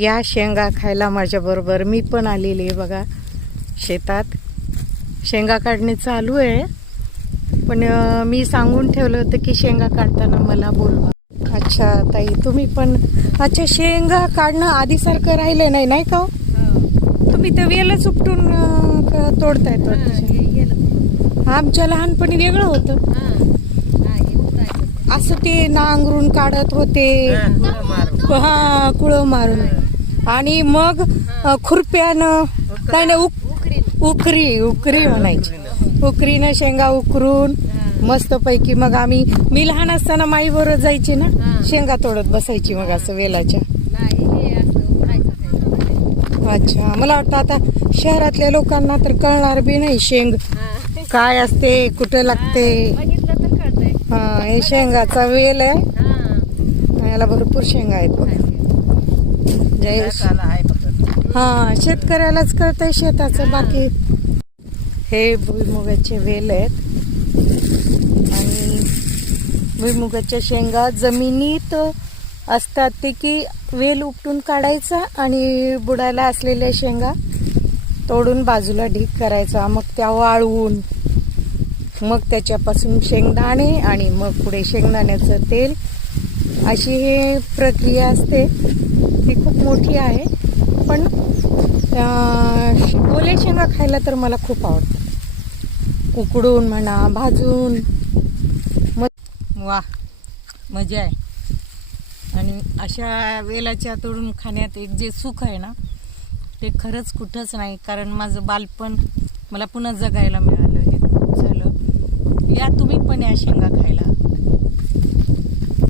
या शेंगा खायला माझ्याबरोबर मी पण आलेली आहे बघा. शेतात शेंगा काढणे चालू आहे, पण मी सांगून ठेवलं होतं की शेंगा काढताना मला बोलवा. अच्छा ताई, तुम्ही पण अच्छा शेंगा काढणं आधीसारखं राहिले नाही नाही का? तुम्ही तर वेलच उपटून तोडतायत वाटतं. आमच्या लहानपणी वेगळं होतं, असं ते नांगरून काढत होते. हा, कुळं मारून आणि मग खुरप्यानं काय ना उकरी म्हणायची. उकरीनं शेंगा उकरून मस्त पैकी मग मी लहान असताना माई बरोबर जायची ना, शेंगा तोडत बसायची मग असं वेलाच्या. अच्छा, मला वाटतं आता शहरातल्या लोकांना तर कळणार बी नाही शेंग काय असते, कुठं लागते. हा, हे शेंगाचा वेल आहे, याला भरपूर शेंगा आहेत बघा. हा, शेतकऱ्यालाच कळतंय शेताचं. बाकी हे भुईमुगाचे वेल आहेत आणि भुईमुगाच्या शेंगा जमिनीत असतात ते की वेल उपटून काढायचा आणि बुडायला असलेल्या शेंगा तोडून बाजूला ढीग करायचा, मग त्या वाळवून मग त्याच्यापासून शेंगदाणे आणि मग पुढे शेंगदाण्याचं तेल, अशी ही प्रक्रिया असते. ती खूप मोठी आहे, पण ओल्या शेंगा खायला तर मला खूप आवडतं. उकडून म्हणा, भाजून, वा मजा आहे. आणि अशा वेलाच्या तोडून खाण्यात एक जे सुख आहे ना, ते खरंच कुठंच नाही. कारण माझं बालपण मला पुन्हा जगायला मिळालं, हे खूप झालं. या तुम्ही पण या शेंगा खायला.